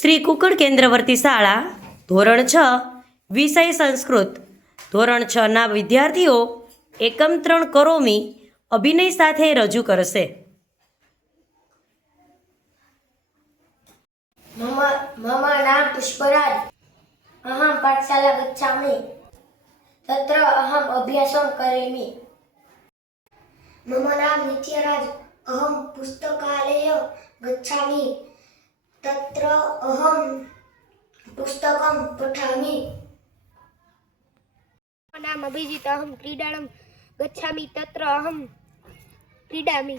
Shri cooked કેન્દ્રવર્તી શાળા ધોરણ 6 વિષય સંસ્કૃત ધોરણ 6 ના વિદ્યાર્થીઓ એકમ 3 કરોમી અભિનય સાથે રજૂ કરશે। मम नाम पुष्पराज। अहं पाठशाला गच्छामि, तत्र अहम् अभ्यासं करोमि। मम नाम नित्यराज। अहं पुस्तकालयं गच्छामि, तत्र अहं पुस्तकं पठामि। मम नाम अभिजित। अहं क्रीडालं गच्छामि, तत्र अहं क्रीडामि।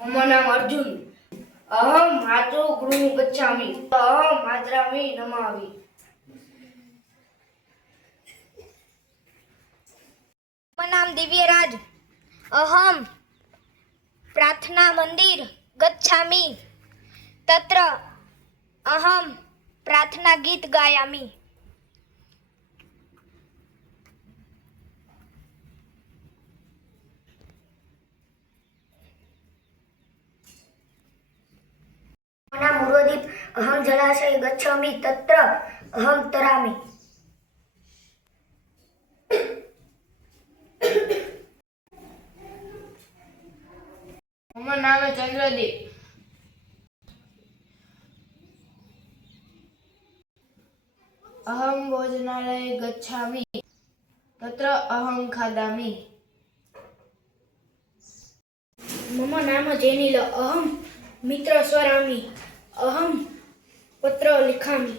मम नाम अर्जुन। अहं मातृगृहं गच्छामि, अहं मातरामि नमामि। मम नाम दिव्यराज। अहं प्रार्थना मंदिर गच्छामि, तत्र अहं प्रार्थना गीत गायामि। मम नाम उर्वदीप। अहं जलाशये गच्छामि, तत्र अहं तरामि। मम नाम चंद्रदीप। अहं भोजनालये गच्छामि, तत्र अहं खादामि। मम नाम जेनिल। अहं मित्र स्वरामि। अहं पत्र लिखामि।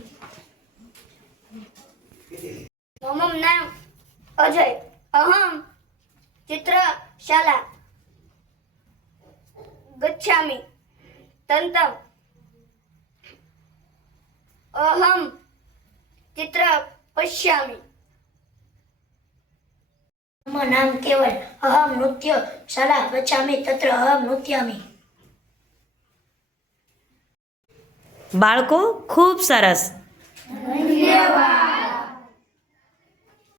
मम नाम अजय। अहं चित्रशाला गच्छामि, तन्तम् अहं चित्र पश्यामि। मम नाम केवल। अहं नृत्यशाला गच्छामि, तत्र अहं नृत्यामि। બાળકો ખૂબ સરસ। धन्यवाद।